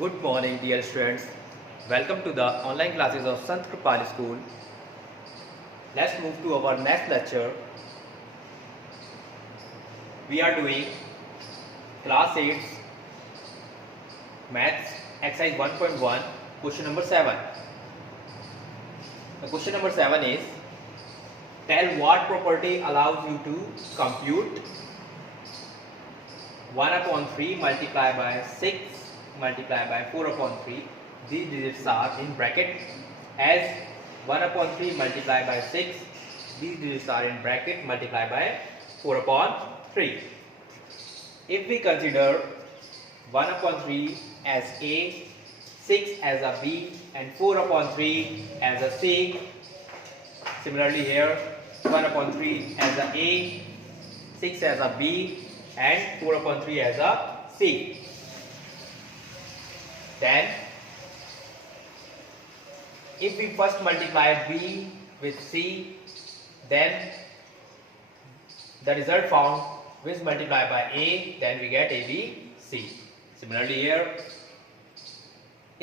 Good morning, dear students. Welcome to the online classes of Sant Kripal School. Let's move to our next lecture. We are doing class 8 maths exercise 1.1 question number 7. The question number 7 is, tell what property allows you to compute 1/3 multiplied by 6 multiplied by 4/3. These digits are in bracket, as 1/3 multiplied by 6. These digits are in bracket multiplied by 4/3. If we consider 1/3 as A, 6 as a B, and 4/3 as a C. Similarly here, 1/3 as a A, 6 as a B, and 4/3 as a C. Then, if we first multiply B with C, then the result found is multiplied by A, then we get ABC. Similarly here,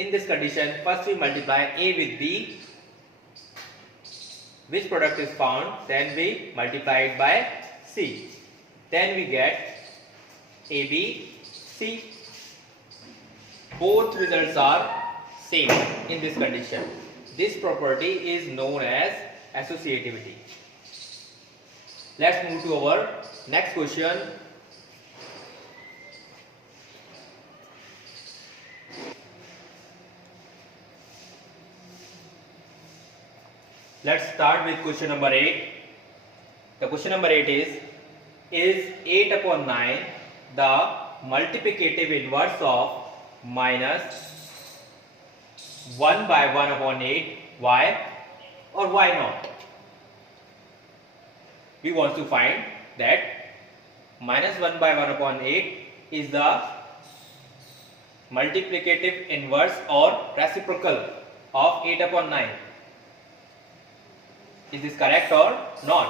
in this condition, first we multiply A with B, which product is found, then we multiply it by C, then we get ABC. Both results are same in this condition. This property is known as associativity. Let's move to our next question. Let's start with question number 8. The question number 8 is 8/9 the multiplicative inverse of minus 1 by 1/8? Why or why not? We want to find that minus 1 by 1/8 is the multiplicative inverse or reciprocal of 8/9. Is this correct or not?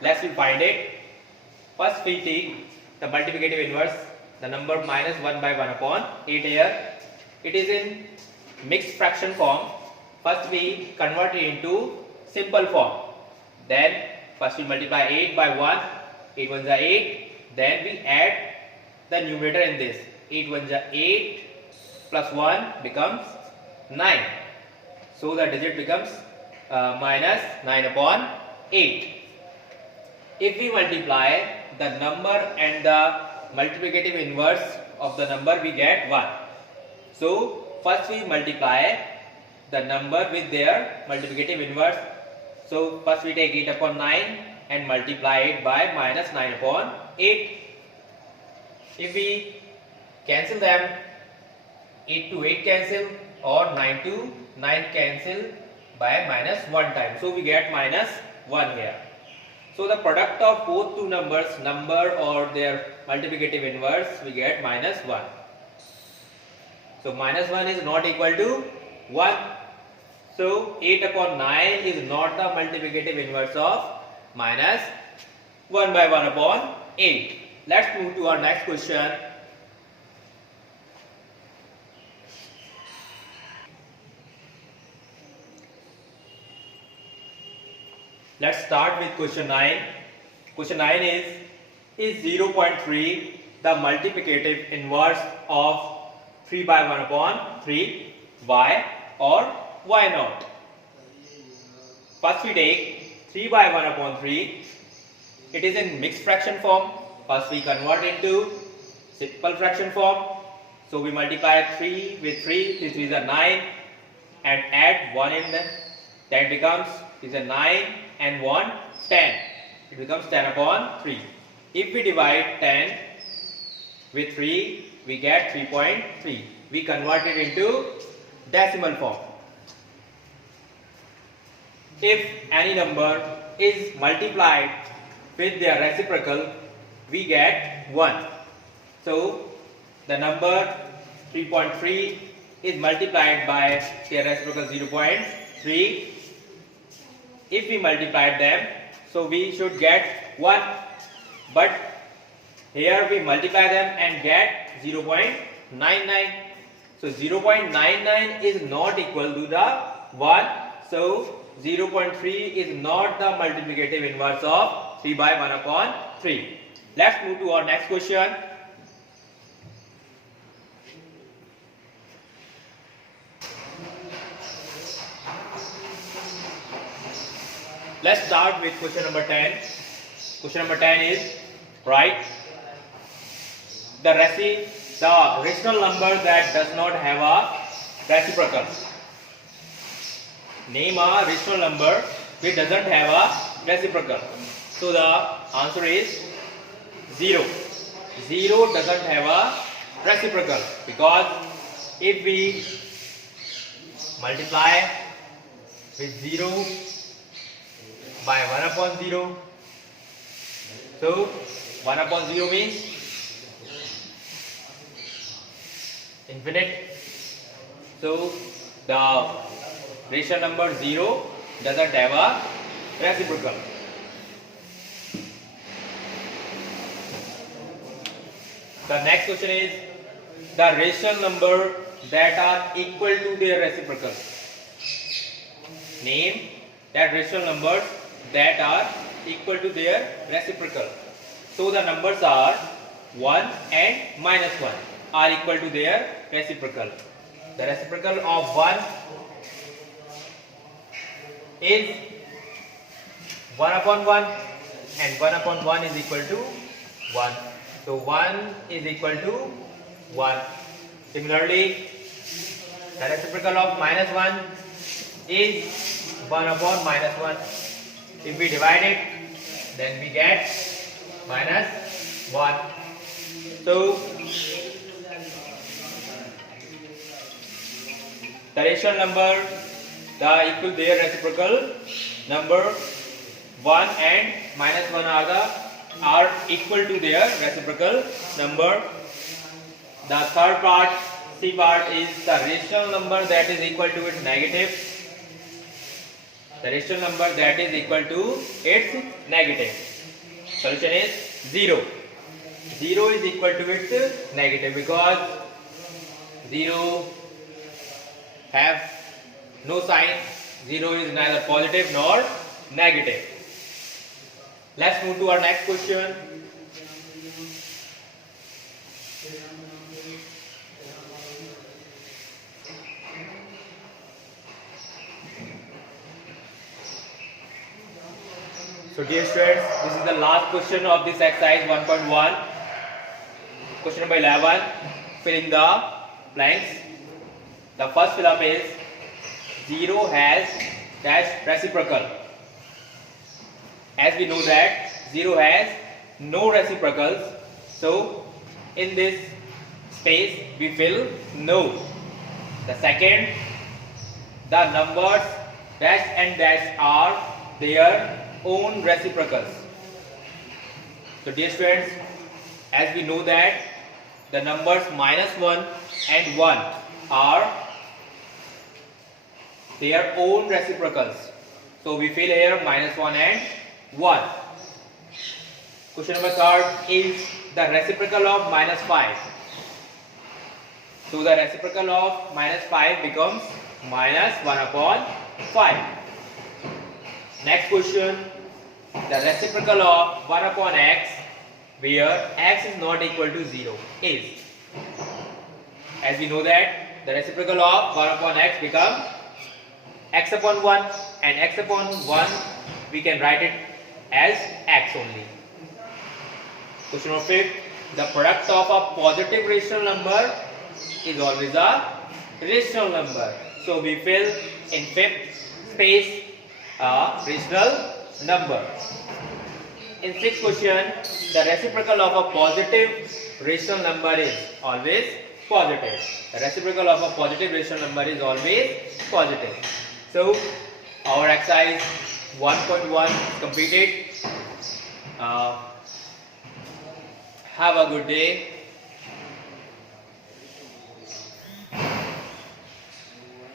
Let's find it. First we take the multiplicative inverse, the number minus 1 by 1/8 here. It is in mixed fraction form. First we convert it into simple form. Then first we multiply 8 by 1. 8 ones are 8. Then we add the numerator in this. 8 ones are 8 plus 1 becomes 9. So the digit becomes minus 9/8. If we multiply the number and the multiplicative inverse of the number, we get 1. So first we multiply the number with their multiplicative inverse. So first we take 8/9 and multiply it by minus 9/8. If we cancel them, 8 to 8 cancel, or 9 to 9 cancel by minus 1 time. So we get minus 1 here. So the product of both two numbers, number or their multiplicative inverse, we get minus 1. So minus 1 is not equal to 1. So 8/9 is not the multiplicative inverse of minus 1 by 1/8. Let's move to our next question. Let's start with question 9. Question 9 is 0.3 the multiplicative inverse of 3 by 1/3? Why or why not? First we take 3 by 1/3. It is in mixed fraction form. First we convert into simple fraction form. So we multiply 3 with 3. 3 is a 9 and add 1 in there. That becomes is a 9 and 1 10. It becomes 10/3. If we divide 10 with 3, we get 3.3. We convert it into decimal form. If any number is multiplied with their reciprocal, we get 1. So the number 3.3 is multiplied by their reciprocal 0.3. If we multiply them, so we should get 1, but here we multiply them and get 0.99. So 0.99 is not equal to the 1. So 0.3 is not the multiplicative inverse of 3 by 1 upon 3. Let's move to our next question. Let's start with question number 10. Question number 10 is, write the rational number that does not have a reciprocal. Name a rational number which doesn't have a reciprocal. So the answer is 0. 0 doesn't have a reciprocal, because if we multiply with 0 by 1 upon 0, so 1 upon 0 means infinite. So the rational number 0 doesn't have a reciprocal. The next question is the rational number that are equal to their reciprocal. Name that rational numbers that are equal to their reciprocal. So the numbers are 1 and minus 1 are equal to their reciprocal. The reciprocal of 1 is 1 upon 1, and 1 upon 1 is equal to 1. So 1 is equal to 1. Similarly, the reciprocal of minus 1 is 1 upon minus 1. If we divide it, then we get minus 1. So the rational number that equal their reciprocal number 1 and minus 1 are equal to their reciprocal number. The third part, C part, is the rational number that is equal to its negative. The rational number that is equal to its negative. Solution is 0. 0 is equal to its negative, because 0 have no sign. 0 is neither positive nor negative. Let's move to our next question. So dear students, this is the last question of this exercise 1.1. Question number 11. Fill in the blanks. The first fill up is 0 has dash reciprocal. As we know that 0 has no reciprocals, so in this space we fill no. The second, the numbers dash and dash are their own reciprocals. So dear students, as we know that the numbers minus 1 and 1 are their own reciprocals, so we fill here minus 1 and 1. Question number 3 is the reciprocal of minus 5. So the reciprocal of minus 5 becomes minus 1 upon 5. Next question, the reciprocal of 1 upon x, where x is not equal to 0, is. As we know that the reciprocal of 1 upon x becomes x upon 1, and x upon 1 we can write it as x only. Question number 5, the product of a positive rational number is always a rational number. So we fill in fifth space a rational number. In sixth question, the reciprocal of a positive rational number is always positive. The reciprocal of a positive rational number is always positive. So our exercise 1.1 is completed. Have a good day.